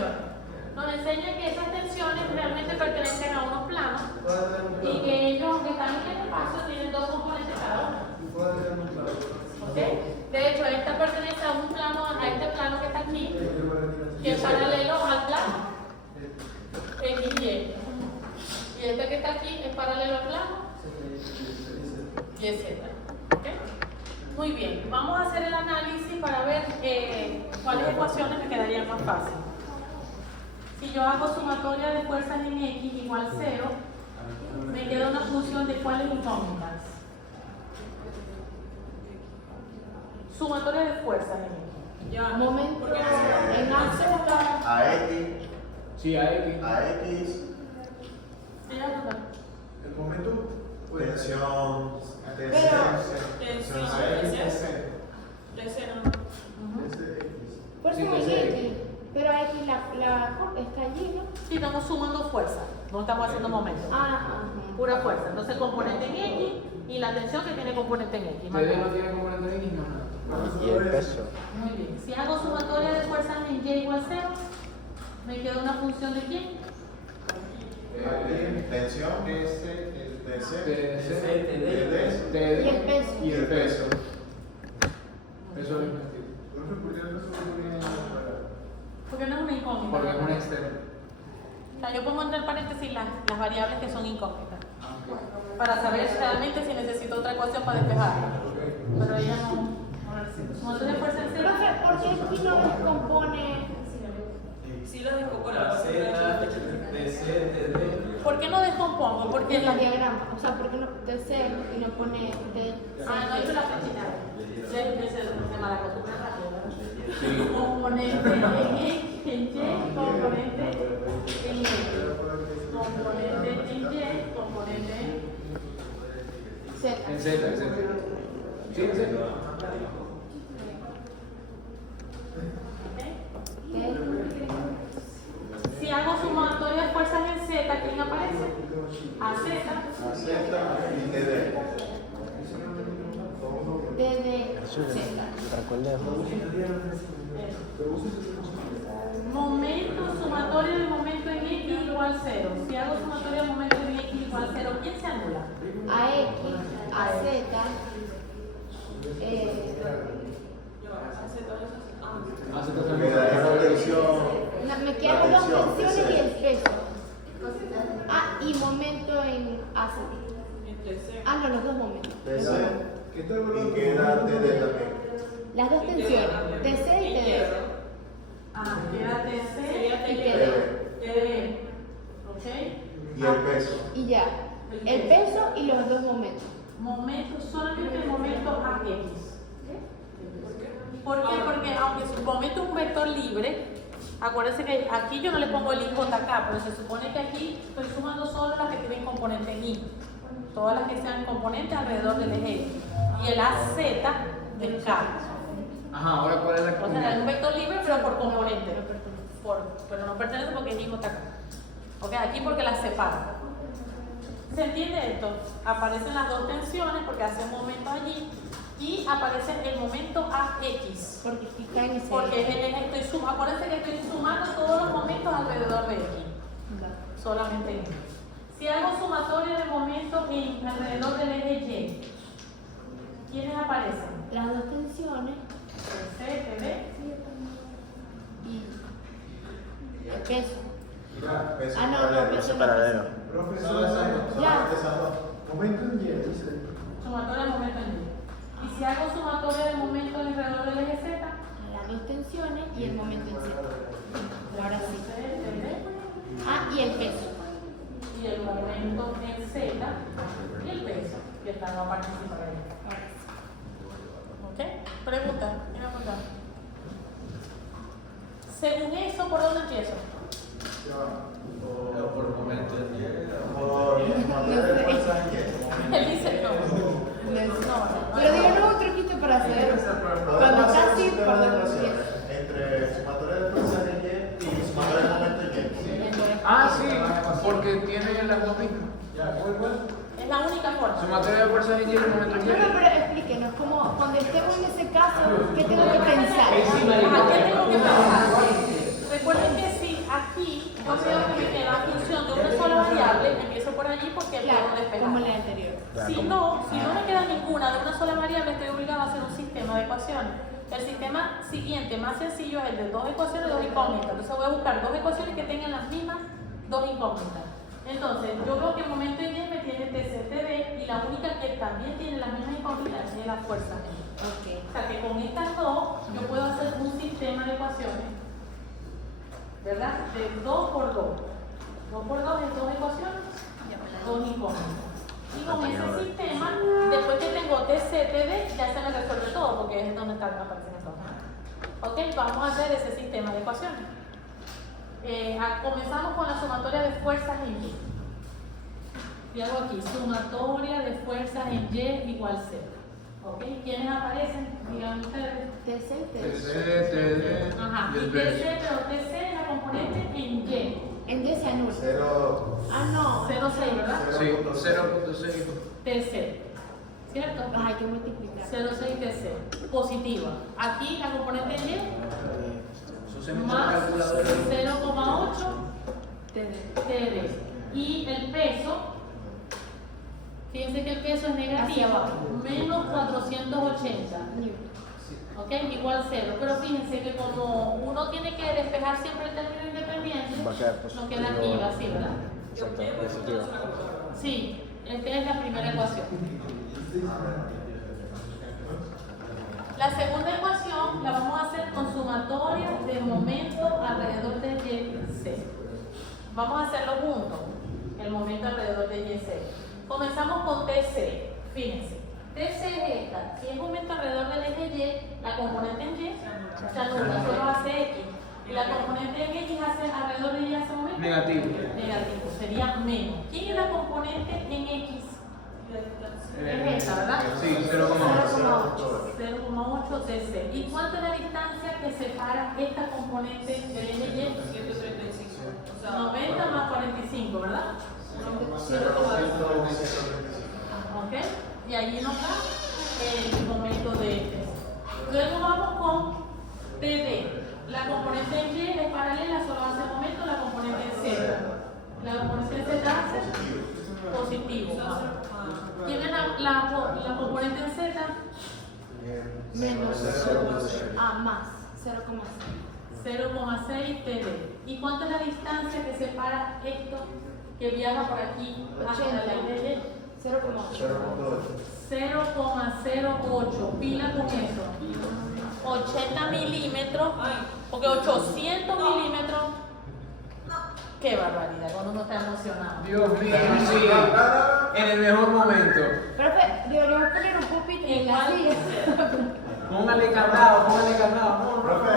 tensiones. Nos enseña que esas tensiones realmente pertenecen a unos planos y que ellos, aunque están en el espacio, tienen dos componentes cada uno. ¿Ok? De hecho, esta pertenece a un plano, a este plano que está aquí, que es paralelo al plano XY. Y este que está aquí es paralelo al plano YZ. ¿Ok? Muy bien, vamos a hacer el análisis para ver cuáles ecuaciones me quedarían más fáciles. Si yo hago sumatoria de fuerzas en X igual 0, me queda una función de cuáles incógnitas. Sumatoria de fuerzas en X. Ya, momento en A X. Sí, a X. A X. ¿Sí, ya está? El momento. Tensión. fuerza en X, pero X la está allí, ¿no? Sí, estamos sumando fuerza, no estamos haciendo momentos. Pura fuerza. Entonces, componente en X y la tensión que tiene componente en X. ¿Ustedes no tienen componente en X? No. Y el peso. Muy bien. Si hago sumatoria de fuerzas en Y igual 0, me queda una función de quién? Tensión. Y el peso. Y el peso. Eso es Porque no es una incógnita. porque es un externo. O sea, yo pongo entre paréntesis las variables que son incógnitas. Para saber realmente si necesito otra ecuación para despejarla. Pero ella no. Sumatoria de fuerza en 0. Profe, ¿por qué aquí no descompone? Sí lo descompone. ¿Por qué no descompongo? Porque En el diagrama, o sea, ¿por qué no de C y no pone de no hizo la flechita. Se malacostumbra rápido, ¿verdad? Componente en Y, componente en Y. Componente en Y, componente en Z? En Z, en Z. Sí, en Z. Si hago sumatoria de fuerzas en Z, ¿quién aparece? AZ. Y TD. De Azul. Z. Recordemos. Momento, sumatoria de momento en X igual 0. Si hago sumatoria de momento en X igual 0, ¿quién se anula? A X, a Z, Hace todo Me daría la tensión. me quedan dos tensiones y el peso. Y momento en AZ. No, los dos momentos. TC. Y queda TD también. Las dos tensiones, DC y TD. Queda TC Y TD. TD. ¿Ok? Y el peso. Y ya. El peso y los dos momentos. Momento, solamente el momento AX. ¿Por qué? Porque aunque su momento es un vector libre, acuérdense que aquí yo no le pongo el IJK, pero se supone que aquí estoy sumando solo las que tienen componente en Y. Todas las que sean componentes alrededor del eje Y. Y el AZ del K. Ajá, ahora ¿cuál es la O sea, es un vector libre, pero por componente. Pero no pertenece porque es IJK. Ok, aquí porque las separa. ¿Se entiende esto? Aparecen las dos tensiones porque hace un momento allí y aparece el momento AX. Porque está en ese. Porque es el eje, acuérdense que estoy sumando todos los momentos alrededor de X. Solamente X. Si hago sumatoria de momentos alrededor del eje Y, ¿quiénes aparecen? Las dos tensiones C, TD. y el peso. Peso No, paralelo. peso Paralelo. Ya. Momento en Y, dice. Sumatoria de momento en Y. Y si hago sumatoria de momentos alrededor del eje Z, Las dos tensiones y el momento en Z. Ahora C, sí. TD. Y el peso. Y el momento en Z y el peso, que está no participa ahí. ¿Ok? Pregunta, ¿quién apunta? Según eso, ¿por dónde empiezo? por momento. Él dice no. Pero díganos un truquito para hacer. Cuando está así, ¿por dónde empieza? Entre sumatoria de fuerzas en Y y sumatoria de momento en Y. Sí, porque tiene las dos mismas. Es la única forma. Sumatoria de fuerzas en Y en el momento en Y. Pero explíquenos, como cuando estemos en ese caso, ¿qué tengo que pensar? ¿A qué tengo que pensar? Recuerden que si aquí yo veo que me queda función de una sola variable, empiezo por allí porque puedo Claro, despejar. como la anterior. Si no me queda ninguna de una sola variable, estoy obligado a hacer un sistema de ecuaciones. El sistema siguiente, más sencillo, es el de dos ecuaciones y dos incógnitas. Entonces voy a buscar dos ecuaciones que tengan las mismas dos incógnitas. Entonces, yo veo que el momento en Y me tiene TCTD y la única que también tiene las mismas incógnitas es la fuerza G. Ok. O sea que con estas dos yo puedo hacer un sistema de ecuaciones, ¿verdad? De 2 por 2. 2 por 2 es dos ecuaciones, dos incógnitas. Y con ese sistema, después que tengo TCTD, ya se me resuelve todo porque es donde aparecen estos. Ok, vamos a hacer ese sistema de ecuaciones. Comenzamos con la sumatoria de fuerzas en Y. Y hago aquí, sumatoria de fuerzas en Y igual 0. ¿Ok? ¿Quiénes aparecen? Digan ustedes. TC. Ajá. Y TC, pero TC es la componente en Y. En D se anula. 0. Ah, no. 0,6, ¿verdad? Sí, 0.6. TC. ¿Cierto? Hay que multiplicar. 0,6 TC. Positiva. Aquí la componente en Y Eso se me echa más la calculadora. 0,8 TD. TD. Y el peso, fíjense que el peso es Hacia negativo, abajo. menos 480. Newton. ¿Ok? Igual 0. Pero fíjense que como uno tiene que despejar siempre el término independiente, Va a quedar nos queda aquí así, ¿verdad? Exacto, positiva. Sí, esta es la primera ecuación. La segunda ecuación la vamos a hacer con sumatoria de momento alrededor de YC. Vamos a hacerlo juntos, el momento alrededor de YC. Comenzamos con TC, fíjense. TC es esta, si es momento alrededor del eje Y, la componente en Y se anula, solo hace X. Y la componente en X hace alrededor de Y hace momento Negativo. negativo, sería menos. ¿Quién es la componente en X? Es esta, ¿verdad? Sí, 0,8. 0,8 TC. ¿Y cuánto es la distancia que separa esta componente del eje Y? 135. O sea, 90 más 45, ¿verdad? 0,135. ¿Ok? Y allí nos da el momento de este. Luego vamos con TD. La componente en Y es paralela, solo hace momento la componente en Z. La componente en Z hace positivo. ¿Quién es la componente en Z? Menos. 0,6. Ah, más. 0,6. 0,6 TD. ¿Y cuánto es la distancia que separa esto que viaja por aquí hasta 80. el eje Y? 0,8. 0,08, pila con eso. 80 milímetros, porque 800 milímetros. Qué barbaridad, cuando uno está emocionado. Dios mío, sí. En el mejor momento. Profe, deberíamos poner un pupitre en la Igual. silla. Póngale candado, póngale candado. Profe,